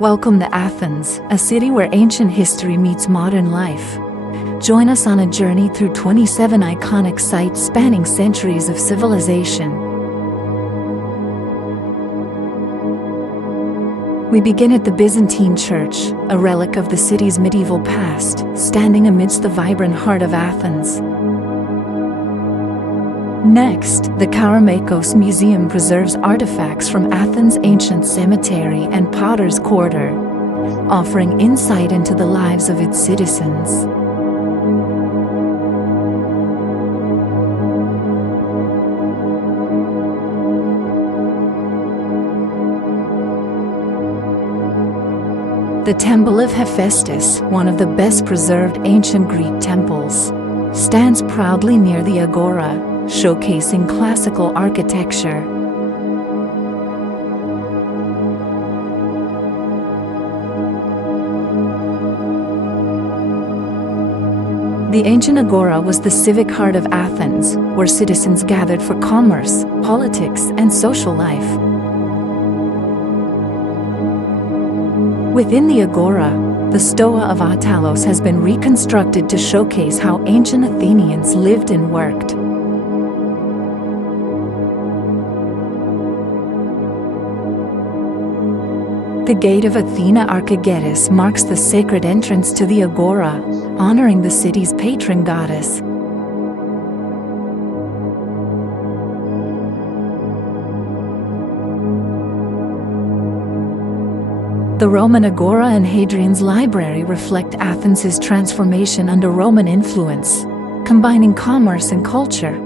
Welcome to Athens, a city where ancient history meets modern life. Join us on a journey through 27 iconic sites spanning centuries of civilization. We begin at the Byzantine Church, a relic of the city's medieval past, standing amidst the vibrant heart of Athens. Next, the Kallimarmaro Museum preserves artifacts from Athens' ancient cemetery and potter's quarter, offering insight into the lives of its citizens. The Temple of Hephaestus, one of the best preserved ancient Greek temples, stands proudly near the Agora, showcasing classical architecture. The Ancient Agora was the civic heart of Athens, where citizens gathered for commerce, politics, and social life. Within the Agora, the Stoa of Attalos has been reconstructed to showcase how ancient Athenians lived and worked. The Gate of Athena Archaeological marks the sacred entrance to the Agora, honoring the city's patron goddess. The Roman Agora and Hadrian's Library reflect Athens' transformation under Roman influence, combining commerce and culture.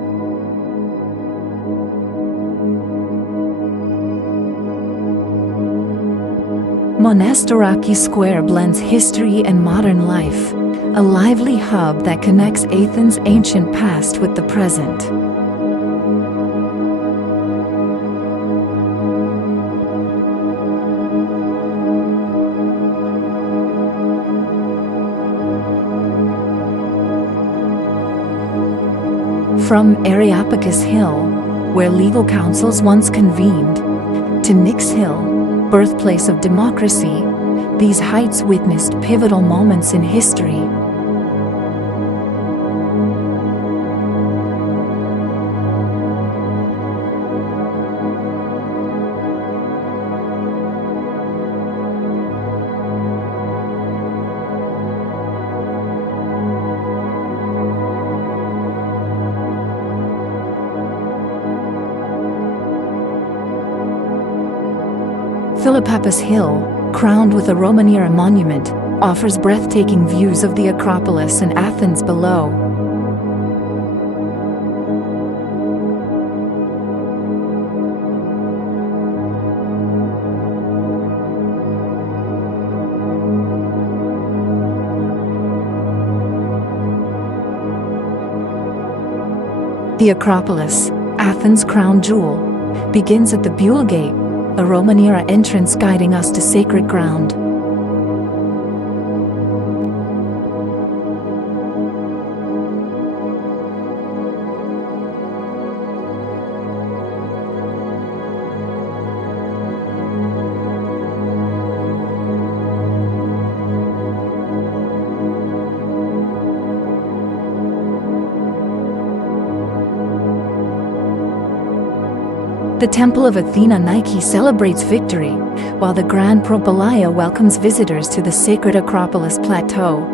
Kotzia Square blends history and modern life, a lively hub that connects Athens' ancient past with the present. From Areopagus Hill, where legal councils once convened, to Nix Hill, birthplace of democracy, these heights witnessed pivotal moments in history. Philippopus Hill, crowned with a Roman era monument, offers breathtaking views of the Acropolis and Athens below. The Acropolis, Athens' crown jewel, begins at the Buhl Gate, a Roman-era entrance guiding us to sacred ground. The Temple of Athena Nike celebrates victory, while the Grand Propylaea welcomes visitors to the sacred Acropolis Plateau.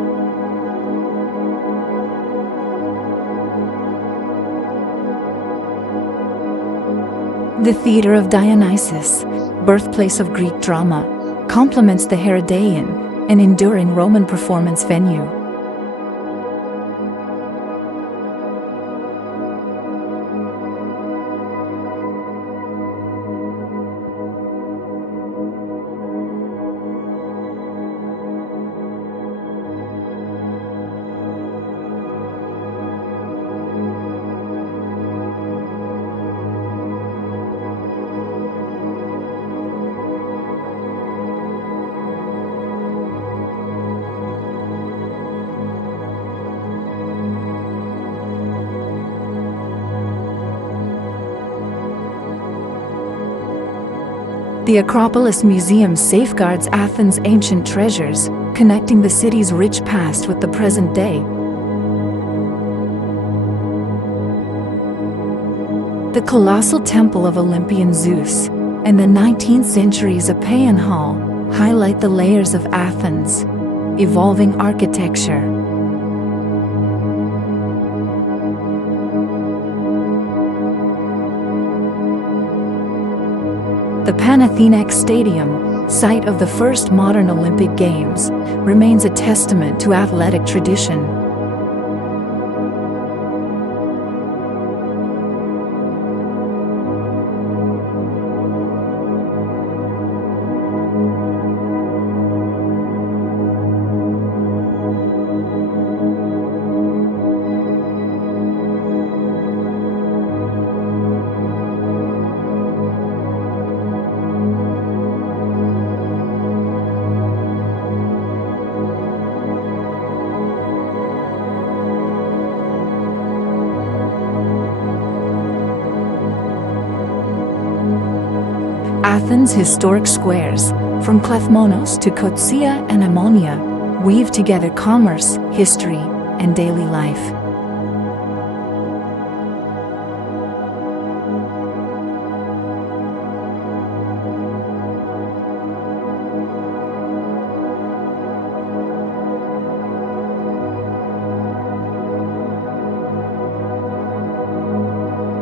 The Theatre of Dionysus, birthplace of Greek drama, complements the Herodion, an enduring Roman performance venue. The Acropolis Museum safeguards Athens' ancient treasures, connecting the city's rich past with the present day. The colossal temple of Olympian Zeus and the 19th century's Zappeion Hall highlight the layers of Athens' evolving architecture. The Panathenaic Stadium, site of the first modern Olympic Games, remains a testament to athletic tradition. Athens' historic squares, from Klathmonos to Kotzia and Omonia, weave together commerce, history, and daily life.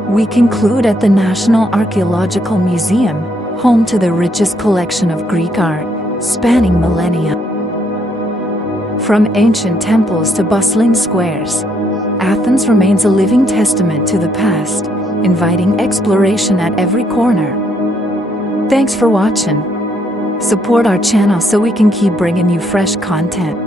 We conclude at the National Archaeological Museum, home to the richest collection of Greek art, spanning millennia. From ancient temples to bustling squares, Athens remains a living testament to the past, inviting exploration at every corner. Thanks for watching. Support our channel so we can keep bringing you fresh content.